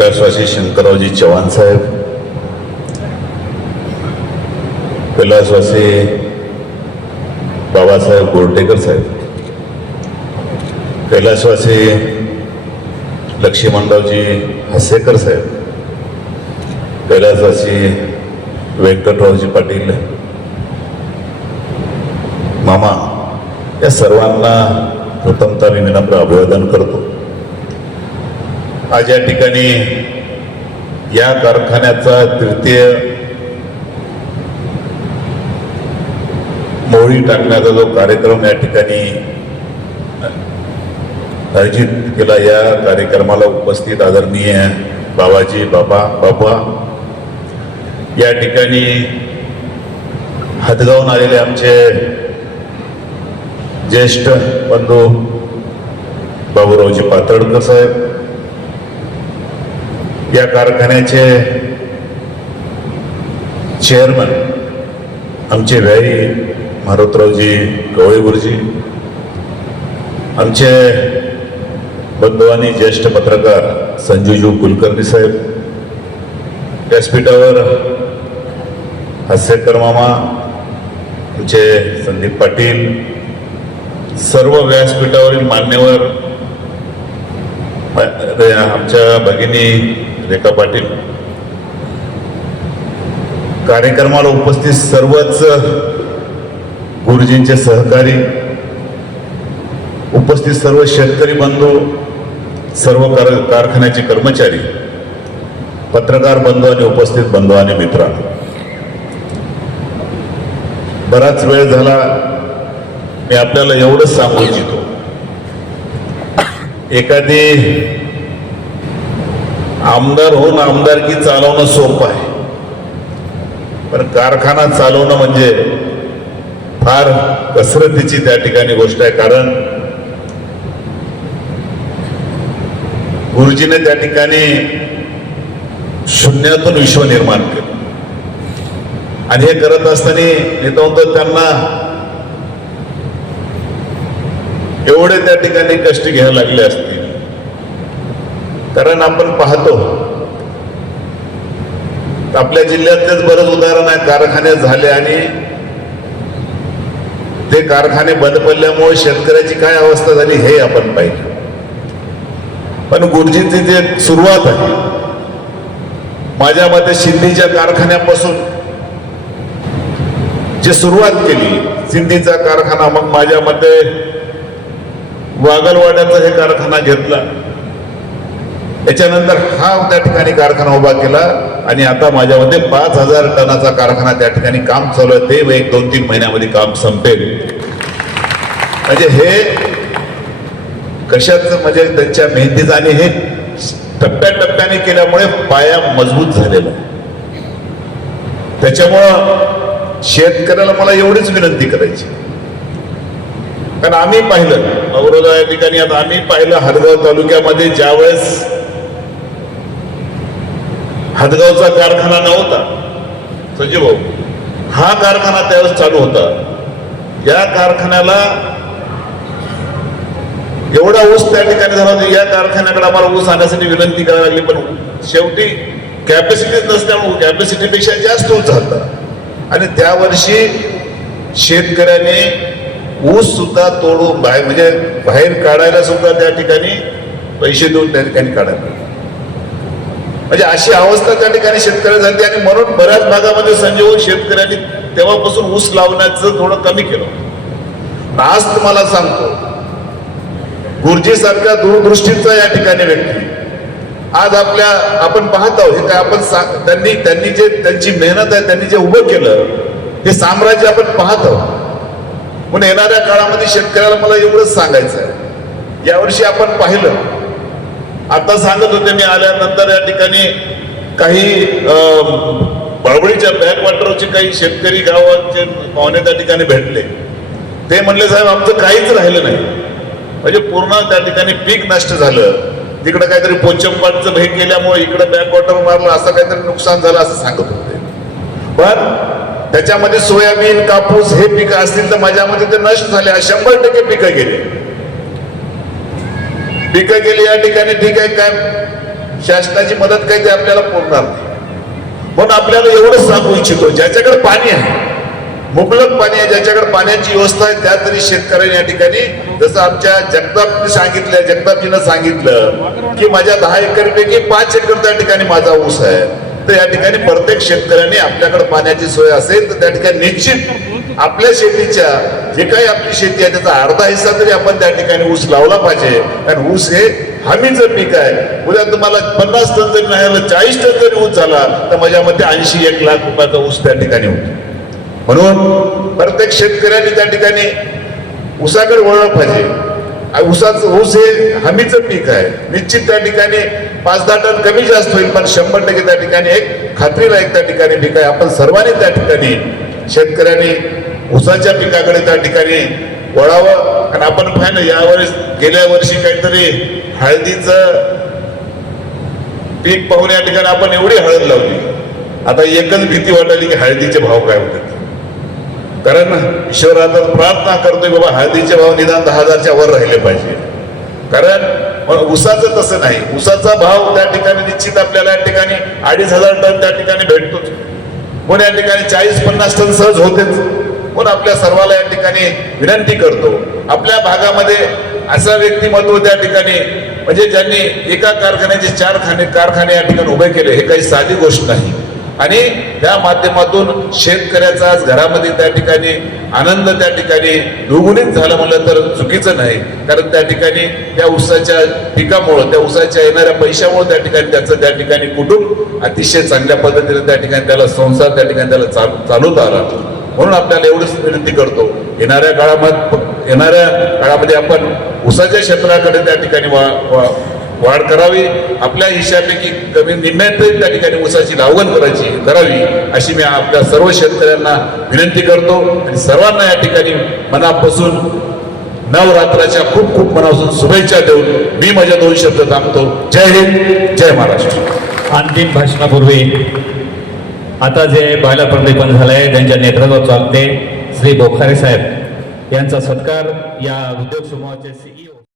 कैलासवासी शंकररावजी चव्हाण साहेब. कैलासवासी बाबासाहेब गोरटेकर साहेब. कैलासवासी लक्ष्मणरावजी हसेकर साहेब. कैलासवासी व्यंकटरावजी पाटील. मामा या सर्वांना प्रथमतः मी विनम्र अभिवादन करतो. आज या ठिकाणी या कारखान्याचा तृतीय मोळी टाकण्याचा जो कार्यक्रम या ठिकाणी आयोजित केला या कार्यक्रमाला उपस्थित आदरणीय बाबाजी बाबा बाबा या ठिकाणी हदगावून आलेले आमचे ज्येष्ठ बंधू बाबूरावजी पातळकर साहेब या कारखान्याचे चेअरमन आमचे व्याई मारुतरावजी गवळे गुरुजी आमचे बंधू आणि ज्येष्ठ पत्रकार संजूजू कुलकर्णी साहेब व्यासपीठावर हास्यकर मामा आमचे संदीप पाटील सर्व व्यासपीठावरील मान्यवर आमच्या भगिनी रेखा पाटील. कार्यक्रमाला उपस्थित सर्वच गुरुजींचे सहकारी उपस्थित सर्व शेतकरी बंधू सर्व कार कारखान्याचे कर्मचारी पत्रकार बंधू आणि उपस्थित बंधू आणि मित्रांनो बराच वेळ झाला मी आपल्याला एवढंच सांगू इच्छितो. एखादी आमदार होऊन आमदारकी चालवणं सोपं आहे. पण कारखाना चालवणं म्हणजे फार कसरतीची त्या ठिकाणी गोष्ट आहे. कारण गुरुजीने त्या ठिकाणी शून्यातून विश्व निर्माण केलं. आणि हे करत असताना नेतो त्यांना एवढे त्या ठिकाणी कष्ट घ्यायला लागले असतील. कारण आपण पाहतो आपल्या जिल्ह्यातलेच बरंच उदाहरण आहे. कारखाने झाले आणि ते कारखाने बंद पडल्यामुळे शेतकऱ्याची काय अवस्था झाली हे आपण पाहिलं. पण गुरुजींची जे सुरुवात आहे माझ्या मते शिंदीच्या कारखान्यापासून जी सुरुवात केली सिंधीचा कारखाना मग माझ्या मते वागलवाड्याचा हे कारखाना घेतला. त्याच्यानंतर हा त्या ठिकाणी कारखाना उभा केला आणि आता माझ्यामध्ये पाच हजार टनाचा कारखाना त्या ठिकाणी काम चालू आहे. ते एक दोन तीन महिन्यामध्ये काम संपेल. म्हणजे हे कशाच म्हणजे त्यांच्या मेहनतीचं आणि हे टप्प्याटप्प्याने केल्यामुळे पाया मजबूत झालेला. त्याच्यामुळं शेतकऱ्याला मला एवढीच विनंती करायची. कारण आम्ही पाहिलं अवरोधा या ठिकाणी आता आम्ही पाहिलं हरगाव तालुक्यामध्ये ज्यावेळेस हदगावचा कारखाना नव्हता. संजीव भाऊ हा कारखाना त्यावेळेस चालू होता. या कारखान्याला एवढा ऊस त्या ठिकाणी झाला होता या कारखान्याकडे आम्हाला ऊस आणण्यासाठी विनंती करावी लागली पण शेवटी कॅपॅसिटीच नसल्यामुळे कॅपॅसिटीपेक्षा जास्त ऊस झाला आणि त्या वर्षी शेतकऱ्याने ऊस सुद्धा तोडून बाहेर म्हणजे बाहेर काढायला सुद्धा त्या ठिकाणी पैसे देऊन त्या ठिकाणी काढायला म्हणजे अशी अवस्था त्या ठिकाणी शेतकऱ्या झाली आणि म्हणून बऱ्याच भागामध्ये संजीव शेतकऱ्यांनी तेव्हापासून ऊस लावण्याचं थोडं कमी केलं. आज तुम्हाला सांगतो गुरुजी सारख्या दूरदृष्टीचा या ठिकाणी व्यक्ती. आज आपल्या आपण पाहत आहोत हे काय आपण त्यांनी त्यांनी जे त्यांची मेहनत आहे त्यांनी जे उभं केलं हे साम्राज्य आपण पाहत आहोत. म्हणून येणाऱ्या काळामध्ये शेतकऱ्याला मला एवढंच सांगायचं आहे यावर्षी आपण पाहिलं आता सांगत होते मी आल्यानंतर या ठिकाणी काही अं, बळबळीच्या बॅकवॉटरचे काही शेतकरी गावाचे पाहुणे त्या ठिकाणी भेटले. ते म्हणले साहेब आमचं काहीच राहिलं नाही. म्हणजे पूर्ण त्या ठिकाणी पीक नष्ट झालं. तिकडे काहीतरी पोचंपाटचं भेट केल्यामुळे इकडे बॅकवॉटर मारलं असं काहीतरी नुकसान झालं असं सांगत होते. पण त्याच्यामध्ये सोयाबीन कापूस हे पिकं असतील तर माझ्यामध्ये ते नष्ट झाले शंभर टक्के पिकं गेले. पिकं गेली या ठिकाणी ठीक आहे काय शासनाची मदत काही ते आपल्याला पुरणार नाही. म्हणून आपल्याला एवढंच सांगू इच्छितो ज्याच्याकडे पाणी आहे मुबलक पाणी आहे ज्याच्याकडे पाण्याची व्यवस्था आहे त्या तरी शेतकऱ्यांनी या ठिकाणी जसं आमच्या जगतापने सांगितलं जगतापजीनं सांगितलं की माझ्या दहा एकरपैकी पाच एकर त्या ठिकाणी माझा ऊस आहे. तर या ठिकाणी प्रत्येक शेतकऱ्याने आपल्याकडे पाण्याची सोय असेल तर त्या ठिकाणी निश्चित आपल्या शेतीच्या जे काही आपली शेती आहे त्याचा अर्धा हिस्सा तरी आपण त्या ठिकाणी ऊस लावला पाहिजे. कारण ऊस हे हमीचं पीक आहे. उद्या तुम्हाला पन्नास टन जरी नाही आलं चाळीस टन जरी ऊस झाला तर माझ्या मते ऐंशी एक लाख रुपयाचा ऊस त्या ठिकाणी होतो. म्हणून प्रत्येक शेतकऱ्यांनी त्या ठिकाणी ऊसाकडे वळलं पाहिजे. ऊसाचं ऊस हे हमीचं पीक आहे. निश्चित त्या ठिकाणी पाच दहा टन कमी जास्त होईल पण शंभर टक्के त्या ठिकाणी एक खात्रीला एक त्या ठिकाणी पीक आहे. आपण सर्वांनी त्या ठिकाणी शेतकऱ्यांनी ऊसाच्या पिकाकडे त्या ठिकाणी वळावं. कारण आपण पाहिलं यावेळेस गेल्या वर्षी काहीतरी हळदीचं पीक पाहून या ठिकाणी आपण एवढी हळद लावली. आता एकच भीती वाटायली की हळदीचे भाव काय होते कारण ईश्वराचा प्रार्थना करतोय बाबा हळदीचे भाव निदान दहा हजारच्या वर राहिले पाहिजे. कारण मग ऊसाचं तसं नाही. ऊसाचा भाव त्या ठिकाणी निश्चित आपल्याला या ठिकाणी अडीच हजार टन त्या ठिकाणी भेटतोच. पण या ठिकाणी चाळीस पन्नास टन सहज होतेच. पण आपल्या सर्वाला या ठिकाणी विनंती करतो? आपल्या भागामध्ये असं व्यक्तिमत्व त्या ठिकाणी म्हणजे ज्यांनी एका कारखान्याचे चार खाने कारखाने या ठिकाणी उभे केले हे काही साधी गोष्ट नाही. आणि त्या माध्यमातून शेतकऱ्याचा आज घरामध्ये त्या ठिकाणी आनंद त्या ठिकाणी दुगुणित झाला म्हणलं तर चुकीचं नाही. कारण त्या ठिकाणी त्या ऊसाच्या पिकामुळं त्या ऊसाच्या येणाऱ्या पैशामुळे त्या ठिकाणी त्याचं त्या ठिकाणी कुटुंब अतिशय चांगल्या पद्धतीने त्या ठिकाणी त्याला संसार त्या ठिकाणी त्याला चालू चालवता आला. म्हणून आपल्याला एवढीच विनंती करतो. येणाऱ्या काळामध्ये येणाऱ्या काळामध्ये आपण उसाच्या क्षेत्राकडे त्या ठिकाणी वा- वा- वाढ करावी. आपल्या हिशापैकी कमी निम्म्यात त्या ठिकाणी उसाची लागवण करायची करावी अशी मी आपल्या सर्व शेतकऱ्यांना विनंती करतो. आणि सर्वांना या ठिकाणी मनापासून नवरात्राच्या खूप खूप मनापासून शुभेच्छा देऊन मी माझ्या दोन शब्द थांबतो. जय हिंद जय महाराष्ट्र. अंतिम भाषणापूर्वी आता जे बायला प्रदीपन झालंय त्यांच्या नेतृत्वात चालते श्री बोखारे साहेब यांचा सत्कार या उद्योग समूहाचे सीईओ